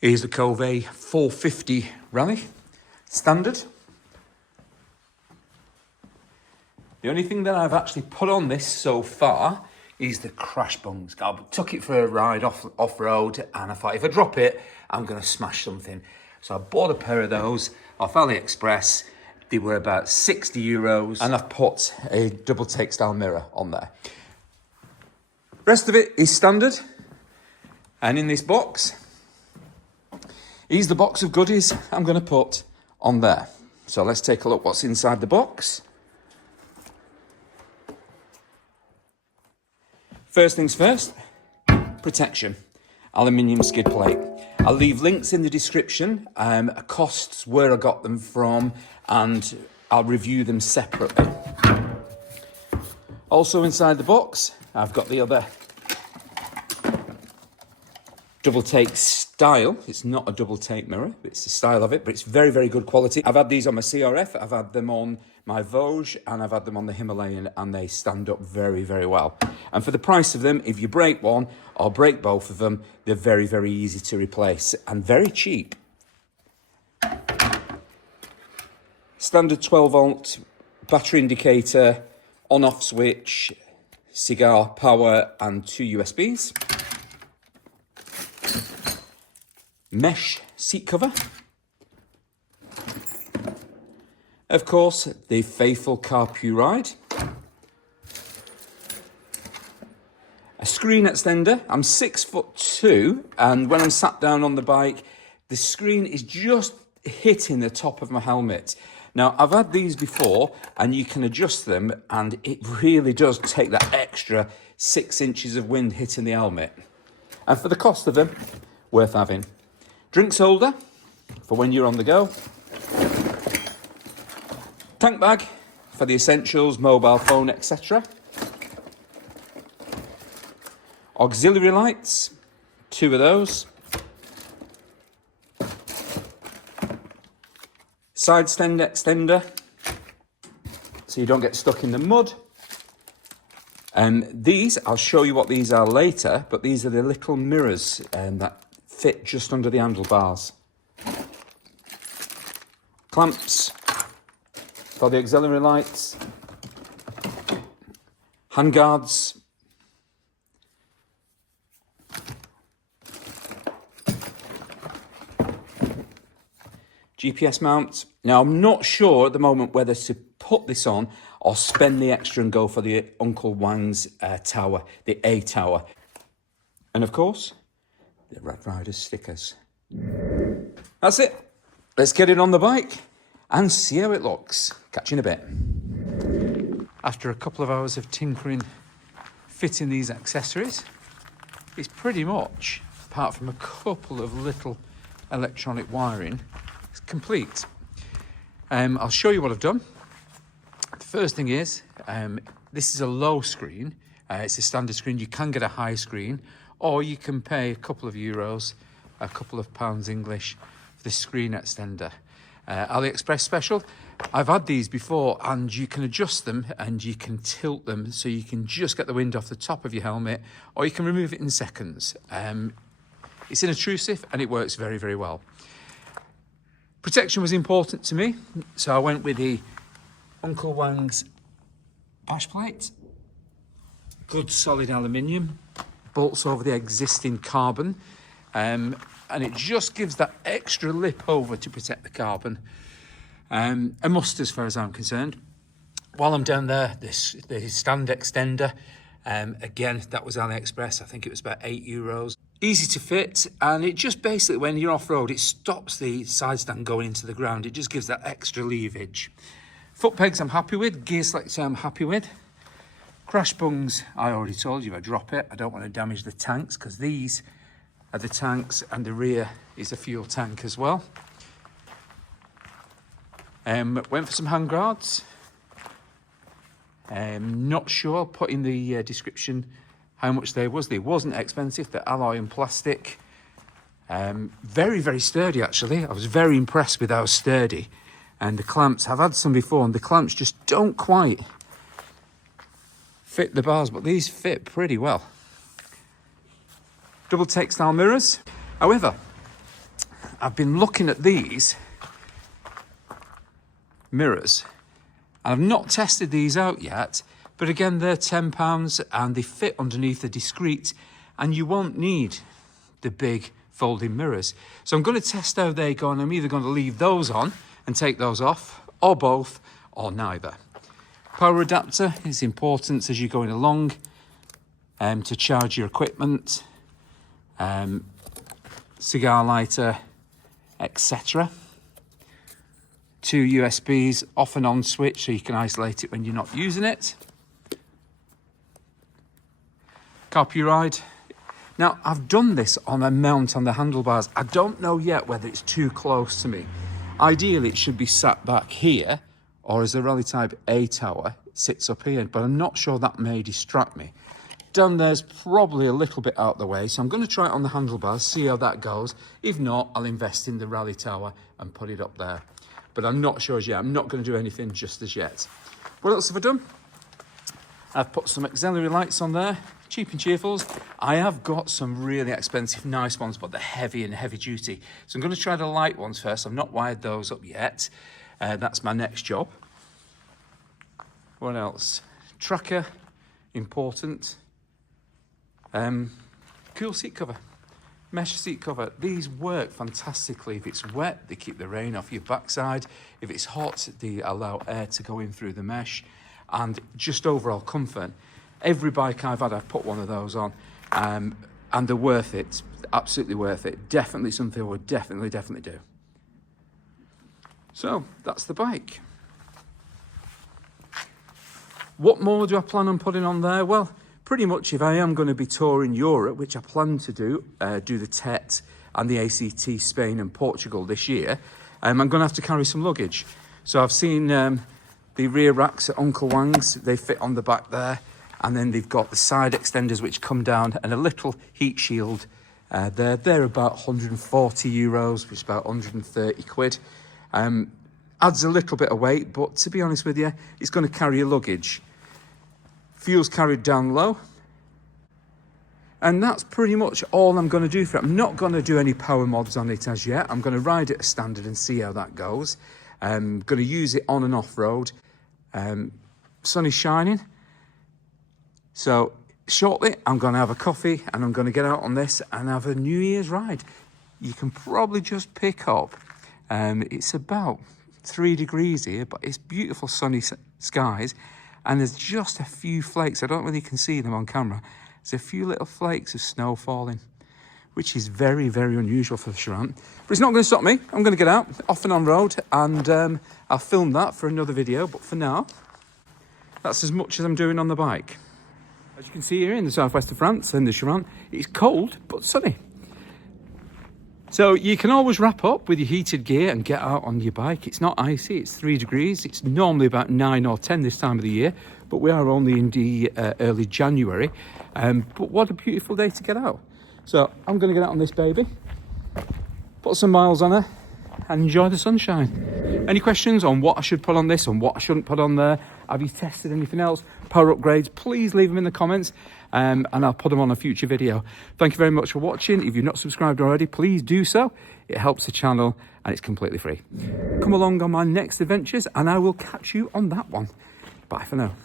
Here's the Kove 450 Rally Standard. The only thing that I've actually put on this so far is the crash bungs. I took it for a ride off-road and I thought if I drop it, I'm going to smash something. So I bought a pair of those off AliExpress. They were about €60 and I've put a double take style mirror on there. Rest of it is standard. And in this box, here's the box of goodies I'm going to put on there. So let's take a look what's inside the box. First things first, protection, aluminium skid plate. I'll leave links in the description, costs, where I got them from, and I'll review them separately. Also inside the box, I've got the other double take style. It's not a double take mirror, it's the style of it, but it's very, very good quality. I've had these on my CRF, I've had them on my Vosges, and I've had them on the Himalayan, and they stand up very, very well. And for the price of them, if you break one or break both of them, they're very, very easy to replace and very cheap. Standard 12 volt battery indicator, on-off switch, cigar power, and 2 USBs. Mesh seat cover. Of course, the faithful carpew ride. A screen extender. I'm 6'2", and when I'm sat down on the bike, the screen is just hitting the top of my helmet. Now, I've had these before, and you can adjust them, and it really does take that extra 6 inches of wind hitting the helmet. And for the cost of them, worth having. Drinks holder for when you're on the go. Tank bag for the essentials, mobile phone, etc. Auxiliary lights, 2 of those. Side stand extender, so you don't get stuck in the mud. These, I'll show you what these are later, but these are the little mirrors that fit just under the handlebars. Clamps for the auxiliary lights. Handguards. GPS mount. Now, I'm not sure at the moment whether to put this on or spend the extra and go for the Uncle Wang's tower, the A tower. And of course, the Red Riders stickers. That's it. Let's get it on the bike and see how it looks. Catch you in a bit. After a couple of hours of tinkering, fitting these accessories, it's pretty much, apart from a couple of little electronic wiring, it's complete. I'll show you what I've done. The first thing is, this is a low screen. It's a standard screen. You can get a high screen, or you can pay a couple of euros, a couple of pounds English for the screen extender. AliExpress special. I've had these before, and you can adjust them and you can tilt them so you can just get the wind off the top of your helmet, or you can remove it in seconds. It's inintrusive and it works very, very well. Protection was important to me, so I went with the Uncle Wang's bash plate. Good solid aluminium, bolts over the existing carbon, and it just gives that extra lip over to protect the carbon. A must as far as I'm concerned. While I'm down there, the stand extender, again, that was AliExpress. I think it was about €8. Easy to fit, and it just basically, when you're off-road, it stops the side stand going into the ground. It just gives that extra leverage. Foot pegs I'm happy with, gear selector I'm happy with. Crash bungs, I already told you, I drop it. I don't want to damage the tanks, because these are the tanks and the rear is a fuel tank as well. Went for some hand guards. Not sure, I'll put in the description how much they was. They wasn't expensive, they're alloy and plastic. Very, very sturdy actually. I was very impressed with how sturdy. And the clamps, I've had some before and the clamps just don't quite fit the bars, but these fit pretty well. Double take style mirrors. However, I've been looking at these mirrors. I've not tested these out yet, but again, they're £10 and they fit underneath, they're discreet, and you won't need the big folding mirrors. So I'm going to test how they go, and I'm either going to leave those on and take those off, or both, or neither. Power adapter is important as you're going along to charge your equipment, cigar lighter, etc. 2 USBs, off and on switch so you can isolate it when you're not using it. Carpy ride. Now, I've done this on a mount on the handlebars. I don't know yet whether it's too close to me. Ideally, it should be sat back here, or as the Rally Type A tower, it sits up here, but I'm not sure that may distract me. Down there's probably a little bit out the way, so I'm going to try it on the handlebars, see how that goes. If not, I'll invest in the Rally Tower and put it up there. But I'm not sure as yet. I'm not going to do anything just as yet. What else have I done? I've put some auxiliary lights on there, cheap and cheerfuls. I have got some really expensive, nice ones, but they're heavy and heavy duty. So I'm going to try the light ones first. I've not wired those up yet. That's my next job. What else? Tracker, important. Cool seat cover, mesh seat cover. These work fantastically. If it's wet, they keep the rain off your backside. If it's hot, they allow air to go in through the mesh, and just overall comfort. Every bike I've had, I've put one of those on, and they're worth it. Absolutely worth it. Definitely something I would definitely do. So that's the bike. What more do I plan on putting on there? Well, pretty much if I am going to be touring Europe, which I plan to do the TET and the ACT Spain and Portugal this year, I'm going to have to carry some luggage. So I've seen the rear racks at Uncle Wang's, they fit on the back there, and then they've got the side extenders which come down and a little heat shield. They're about €140, which is about 130 quid. Adds a little bit of weight, but to be honest with you, it's going to carry your luggage. Fuel's carried down low. And that's pretty much all I'm going to do for it. I'm not going to do any power mods on it as yet. I'm going to ride it as standard and see how that goes. I'm going to use it on and off road. Sun is shining. So shortly, I'm going to have a coffee and I'm going to get out on this and have a New Year's ride. You can probably just pick up. It's about 3 degrees here, but it's beautiful sunny skies. And there's just a few flakes. I don't know whether you can see them on camera. There's a few little flakes of snow falling, which is very, very unusual for the Charente. But it's not going to stop me. I'm going to get out, off and on road, and I'll film that for another video. But for now, that's as much as I'm doing on the bike. As you can see here in the southwest of France and the Charente, it's cold but sunny. So you can always wrap up with your heated gear and get out on your bike. It's not icy, it's 3 degrees. It's normally about 9 or 10 this time of the year, but we are only in the early January. But what a beautiful day to get out. So I'm going to get out on this baby, put some miles on her, and enjoy the sunshine. Any questions on what I should put on this and what I shouldn't put on there? Have you tested anything else? Power upgrades, please leave them in the comments. And I'll put them on a future video. Thank you very much for watching. If you've not subscribed already, please do so. It helps the channel and it's completely free. Come along on my next adventures and I will catch you on that one. Bye for now.